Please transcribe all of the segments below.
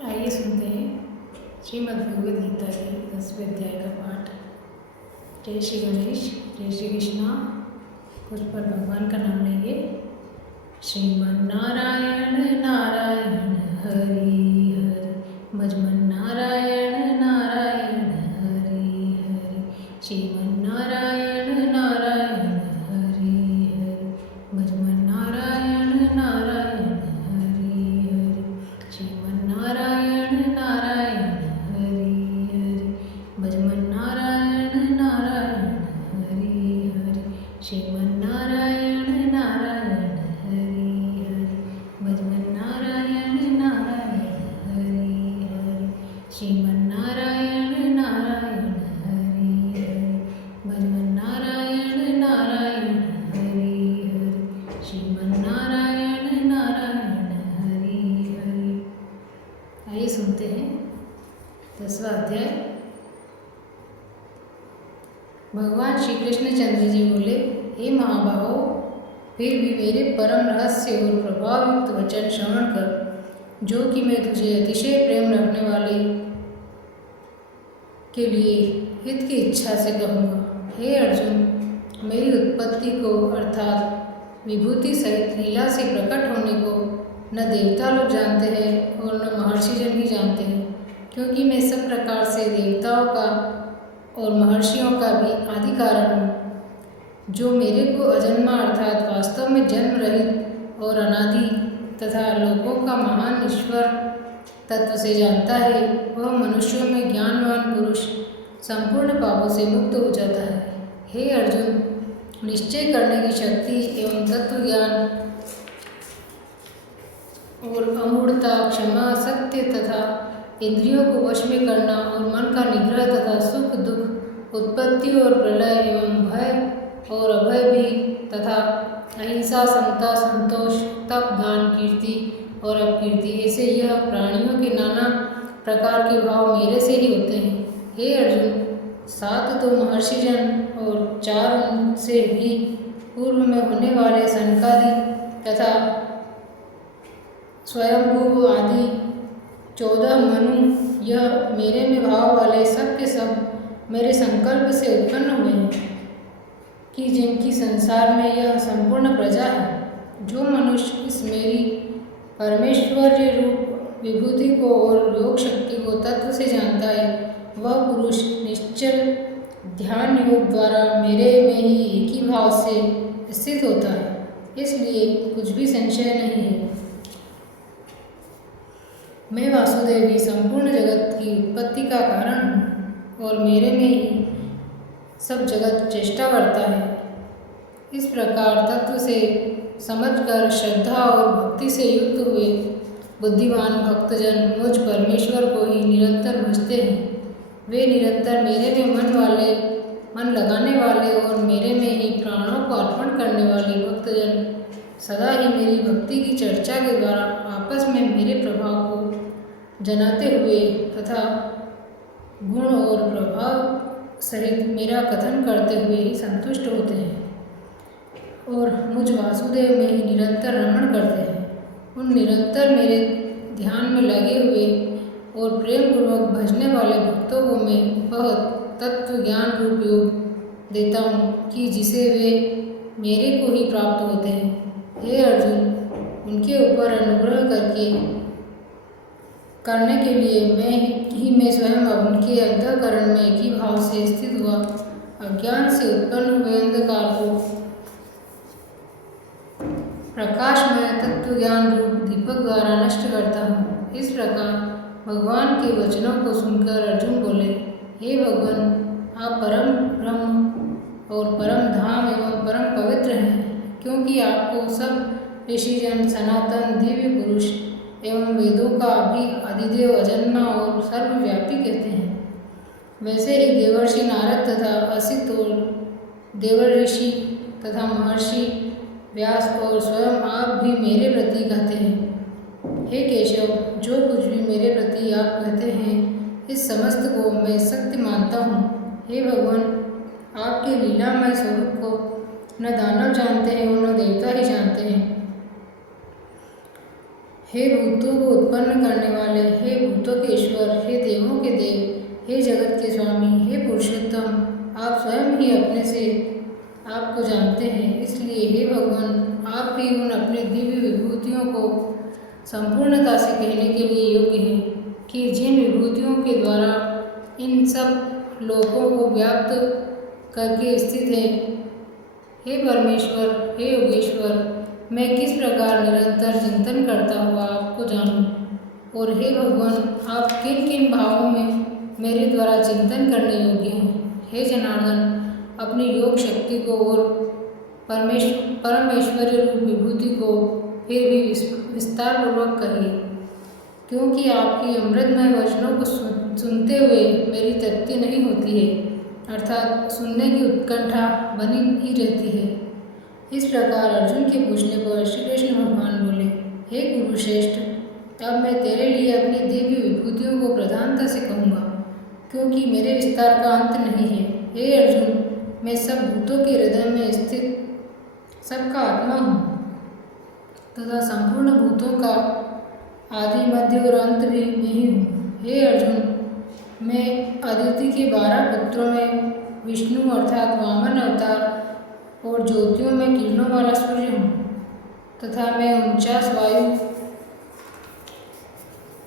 आइए सुनते हैं श्रीमद् भगवद गीता के 10वें अध्याय का पाठ। जय श्री गणेश, जय श्री कृष्णा। कुछ पर भगवान का नाम लेंगे। श्रीमन्नारायण नारायण हरि हरि, भजमन्नारायण नारायण हरि हरि, श्रीमन्नारायण नारायण हरि हरि, भजमन्नारायण नारायण हरि हरि, श्रीमन्नारायण नारायण हरि हरि, भजमन्नारायण नारायण हरि हरि, श्रीमन्नारायण नारायण हरि हरि, भजमन्नारायण नारायण हरि हरि, श्रीमन्नारायण नारायण हरि हरि, भजमन्नारायण नारायण हरि हरि, श्रीमन्नारायण नारायण हरि हरि। आइए सुनते हैं 10वां अध्याय। भगवान श्री कृष्णचंद्र जी बोले, हे महाबाहो, फिर भी मेरे परम रहस्य और प्रभावयुक्त वचन श्रवण कर, जो कि मैं तुझे अतिशय प्रेम रखने वाले के लिए हित की इच्छा से कहूँगा। हे अर्जुन, मेरी उत्पत्ति को अर्थात विभूति सहित लीला से प्रकट होने को न देवता लोग जानते हैं और न महर्षिजन ही जानते हैं, क्योंकि मैं सब प्रकार से देवताओं का और महर्षियों का भी आदि कारण हूँ। जो मेरे को अजन्मा अर्थात वास्तव में जन्म रहित और अनादि तथा लोकों का महान ईश्वर तत्व से जानता है, वह मनुष्यों में ज्ञानवान पुरुष संपूर्ण पापों से मुक्त हो जाता है। हे अर्जुन, निश्चय करने की शक्ति एवं तत्व ज्ञान और अमूढ़ता, क्षमा, सत्य तथा इंद्रियों को वश में करना और मन का निग्रह तथा सुख दुख, उत्पत्ति और प्रलय एवं भय और अभय भी तथा अहिंसा, समता, संतोष, तप, दान, कीर्ति और अपकीर्ति, ऐसे यह प्राणियों के नाना प्रकार के भाव मेरे से ही होते हैं। हे अर्जुन, 7 तो महर्षिजन और 4 उनसे भी पूर्व में होने वाले सनकादि तथा स्वयंभू आदि 14 मनु, यह मेरे में भाव वाले सब के सब मेरे संकल्प से उत्पन्न हुए हैं, कि जिनकी संसार में यह संपूर्ण प्रजा है। जो मनुष्य इस मेरी परमेश्वर्य रूप विभूति को और योग शक्ति को तत्व से जानता है, वह पुरुष निश्चल ध्यान योग द्वारा मेरे में ही एक ही भाव से स्थित होता है। इसलिए कुछ भी संशय नहीं है। मैं वासुदेव ही संपूर्ण जगत की उत्पत्ति का कारण हूँ और मेरे में ही सब जगत चेष्टा करता है। इस प्रकार तत्व से समझकर श्रद्धा और भक्ति से युक्त हुए बुद्धिमान भक्तजन मुझ परमेश्वर को ही निरंतर भजते हैं। वे निरंतर मेरे में मन लगाने वाले और मेरे में ही प्राणों को अर्पण करने वाले भक्तजन सदा ही मेरी भक्ति की चर्चा के द्वारा आपस में मेरे प्रभाव को जनाते हुए तथा गुण और प्रभाव सहित मेरा कथन करते हुए ही संतुष्ट होते हैं और मुझ वासुदेव में ही निरंतर रमण करते हैं। उन निरंतर मेरे ध्यान में लगे हुए और प्रेम पूर्वक भजने वाले भक्तों को मैं वह तत्व ज्ञान रूप योग देता हूँ, कि जिसे वे मेरे को ही प्राप्त होते हैं। हे अर्जुन, उनके ऊपर अनुग्रह करने के लिए मैं स्वयं उनके अंतःकरण में एक ही भाव से स्थित हुआ अज्ञान से उत्पन्न हुए अंधकार को प्रकाशमय तत्व ज्ञान रूप दीपक द्वारा नष्ट करता हूँ। इस प्रकार भगवान के वचनों को सुनकर अर्जुन बोले, हे भगवान, आप परम ब्रह्म और परम धाम एवं परम पवित्र हैं, क्योंकि आपको सब ऋषिजन सनातन दिव्य पुरुष एवं वेदों का भी आदिदेव अजन्मा और सर्वव्यापी कहते हैं। वैसे ही देवर्षि नारद तथा असित और देवर ऋषि तथा महर्षि व्यास और स्वयं आप भी मेरे प्रति कहते हैं। हे केशव, जो कुछ भी मेरे प्रति आप कहते हैं, इस समस्त को मैं सत्य मानता हूँ। हे भगवान, आपके लीलामय स्वरूप को न दानव जानते हैं और न देवता ही जानते हैं। हे भूतों को उत्पन्न करने वाले, हे भूतों के ईश्वर, हे देवों के देव, हे जगत के स्वामी, हे पुरुषोत्तम, आप स्वयं ही अपने से आपको जानते हैं। इसलिए हे भगवान, आप ही उन अपने दिव्य विभूतियों को संपूर्णता से कहने के लिए योग्य हैं कि जिन विभूतियों के द्वारा इन सब लोकों को व्याप्त करके स्थित है। हे परमेश्वर, हे योगेश्वर, मैं किस प्रकार निरंतर चिंतन करता हुआ आपको जानूं, और हे भगवान, आप किन किन भावों में मेरे द्वारा चिंतन करने योग्य हैं। हे जनार्दन, अपनी योग शक्ति को और परमेश्वरी रूप विभूति को फिर भी विस्तार पूर्वक कहिए, क्योंकि आपकी अमृतमय वचनों को सुनते हुए मेरी तृप्ति नहीं होती है, अर्थात सुनने की उत्कंठा बनी ही रहती है। इस प्रकार अर्जुन के पूछने पर श्री कृष्ण भगवान बोले, हे कुरुश्रेष्ठ, अब मैं तेरे लिए अपनी दिव्य विभूतियों को प्रधानता से कहूँगा, क्योंकि मेरे विस्तार का अंत नहीं है। हे अर्जुन, मैं सब भूतों के हृदय में स्थित सबका आत्मा हूँ तथा संपूर्ण भूतों का आदि, मध्य और अंत भी मैं ही हूँ। हे अर्जुन, मैं अदिति के 12 पुत्रों में विष्णु अर्थात वामन अवतार और ज्योतियों में किरणों वाला सूर्य हूँ, तथा मैं 49 वायु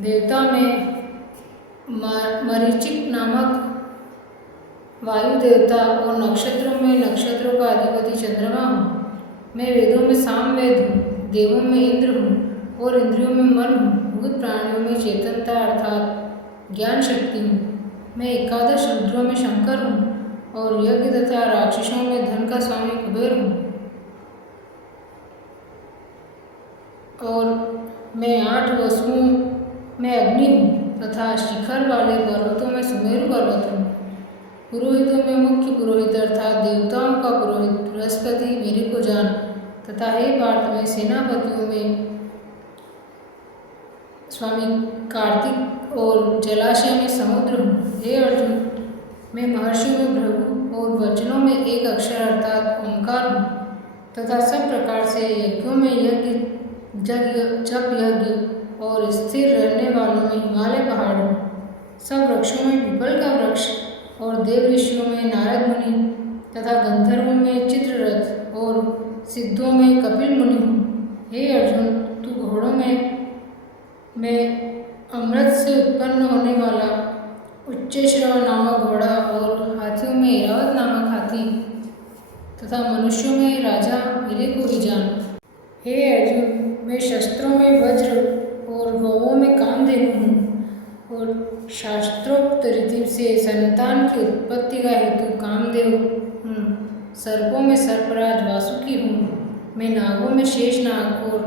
देवता में मरीचिक नामक वायु देवता और नक्षत्रों में नक्षत्रों का अधिपति चंद्रमा हूँ। मैं वेदों में सामवेद हूँ, देवों में इंद्र हूँ और इंद्रियों में मन हूँ, भूत प्राणियों में चेतनता अर्थात ज्ञान शक्ति हूँ। मैं 11 रुद्रों में शंकर हूँ और यज्ञ तथा राक्षसों में धन का स्वामी कुबेर हूँ। और मैं 8 वसुओं में अग्नि हूँ तथा शिखर वाले पर्वतों में सुमेरु पर्वत हूँ। पुरोहितों में मुख्य पुरोहित अर्थात देवताओं का पुरोहित बृहस्पति मेरे को जान, तथा हे पार्थ, में सेनापतियों में स्वामी कार्तिक और जलाशय में समुद्र हूँ। हे अर्जुन, मैं महर्षियों में भृगु और वचनों में एक अक्षर अर्थात ओंकार हूँ, तथा सब प्रकार से यज्ञों में यज्ञ जप यज्ञ और स्थिर रहने वालों में हिमालय पहाड़ हूँ। सब वृक्षों में पीपल का वृक्ष और देव ऋषियों में नारद मुनि तथा गंधर्वों में चित्ररथ और सिद्धों में कपिल मुनि हूँ। हे अर्जुन, तू घोड़ों में मैं अमृत से उत्पन्न होने वाला उच्चैश्रव नामक घोड़ा और हाथियों में ऐरावत नामक हाथी तथा मनुष्यों में राजा मेरे को ही जान। हे अर्जुन, मैं शस्त्रों में वज्र और गौओं में कामधेनु हूँ और शास्त्रोक्त रीति से संतान की उत्पत्ति का हेतु कामदेव हूँ। सर्पों में सर्पराज वासुकी हूँ। मैं नागों में शेषनाग और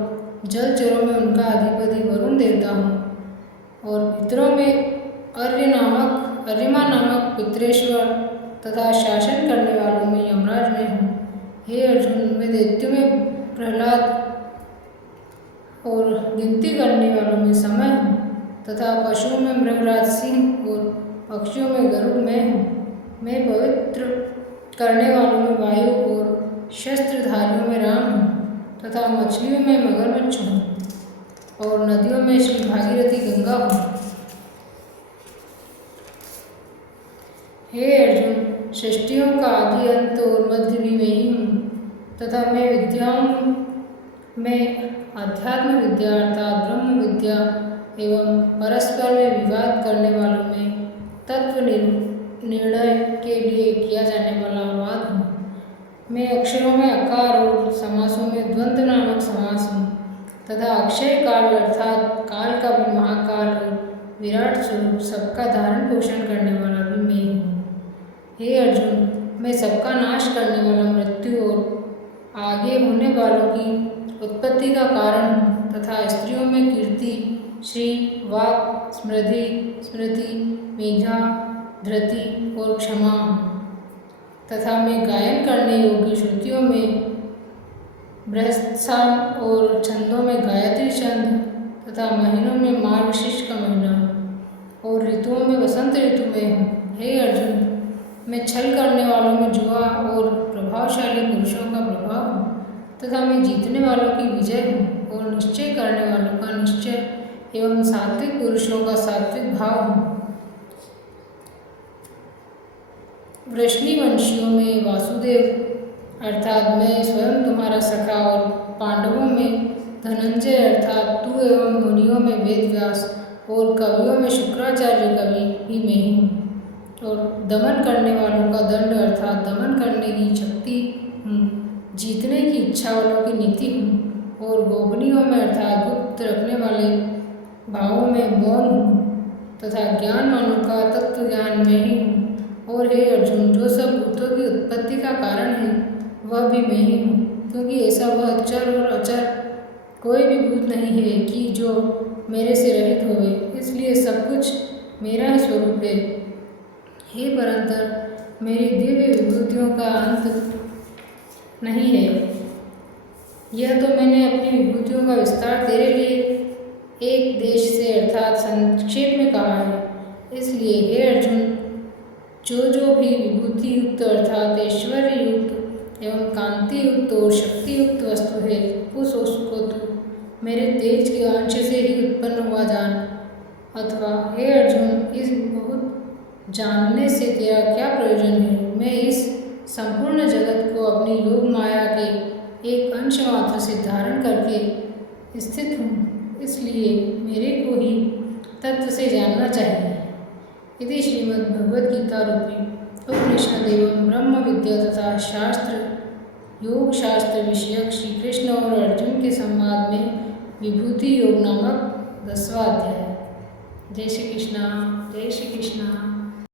जलचरों में उनका अधिपति वरुण देवता हूँ और पितरों में अर्यमा नामक पितरेश्वर तथा शासन करने वालों में यमराज मैं हूँ। हे अर्जुन, मैं दैत्यों में प्रहलाद और गिनती करने वालों में समय हूँ तथा पशुओं में मृगराज सिंह और पक्षियों में गरुड़ मैं हूँ। मैं पवित्र करने वालों में वायु और शस्त्रधारियों में राम हूँ तथा मछलियों में मगरमच्छ हूँ और नदियों में श्री भागीरथी गंगा हूँ। हे अर्जुन, सृष्टियों का आदि अंत और मध्य भी मैं ही हूँ तथा मैं विद्याओं में अध्यात्म विद्या अर्थात ब्रह्म विद्या एवं परस्पर में विवाद करने वालों में तत्व निर्णय के लिए किया जाने वाला वाद हूँ। मैं अक्षरों में अकार और समासों में द्वंद्व नामक समास हूँ तथा अक्षय काल अर्थात काल का भी महाकाल और विराट स्वरूप सबका धारण पोषण करने वाला भी मैं हूँ। हे अर्जुन, मैं सबका नाश करने वाला मृत्यु और आगे होने वालों की उत्पत्ति का कारण हूँ तथा स्त्रियों में कीर्ति, श्री, वाक, स्मृति, मेधा, धृति और क्षमा हूँ तथा मैं गायन करने योग्य श्रुतियों में बृहत्साम और छंदों में गायत्री छंद तथा महीनों में मार्गशीर्ष का महीना हूँ और ऋतुओं में वसंत ऋतु में हूँ। हे अर्जुन, मैं छल करने वालों में जुआ और प्रभावशाली पुरुषों का प्रभाव हूँ तथा मैं जीतने वालों की विजय हूँ और निश्चय करने वालों का निश्चय एवं सात्विक पुरुषों का सात्विक भाव हूँ। वृष्णिवंशियों में वासुदेव अर्थात मैं स्वयं तुम्हारा सखा, और पांडवों में धनंजय अर्थात तू, एवं मुनियों में वेदव्यास, और कवियों में शुक्राचार्य कवि भी मैं ही हूँ। और दमन करने वालों का दंड अर्थात दमन करने की शक्ति हूँ, जीतने की इच्छा वालों की नीति हूँ, और गोपनीयों में अर्थात गुप्त रखने वाले भावों में मौन हूँ, तथा ज्ञानवानों का तत्व ज्ञान में ही हूँ। और हे अर्जुन, जो सब भूतों की उत्पत्ति का कारण है वह भी मैं ही हूँ, क्योंकि ऐसा वह अचर और अचर कोई भी भूत नहीं है कि जो मेरे से रहित होवे, इसलिए सब कुछ मेरा ही स्वरूप है। हे परंतर, मेरी दिव्य विभूतियों का अंत नहीं है। यह तो मैंने अपनी विभूतियों का विस्तार तेरे लिए एक देश से अर्थात संक्षेप में कहा है। इसलिए हे अर्जुन, जो भी विभूति युक्त अर्थात ऐश्वर्य युक्त एवं कांति युक्त और शक्ति युक्त वस्तु है, उस वस्तु को तू मेरे तेज के अंश से ही उत्पन्न हुआ जान। अथवा हे अर्जुन, इस बहुत जानने से तेरा क्या प्रयोजन है? मैं इस संपूर्ण जगत को अपनी योग माया के एक अंश मात्र से धारण करके स्थित हूँ, इसलिए मेरे को ही तत्व से जानना चाहिए। इति श्रीमद्भगवद्गीता रूपी उपनिषद एवं ब्रह्म विद्या तथा शास्त्र योग शास्त्र विषयक श्री कृष्ण और अर्जुन के संवाद में विभूति योग नामक 10वां अध्याय। जय श्री कृष्ण, जय श्री कृष्ण।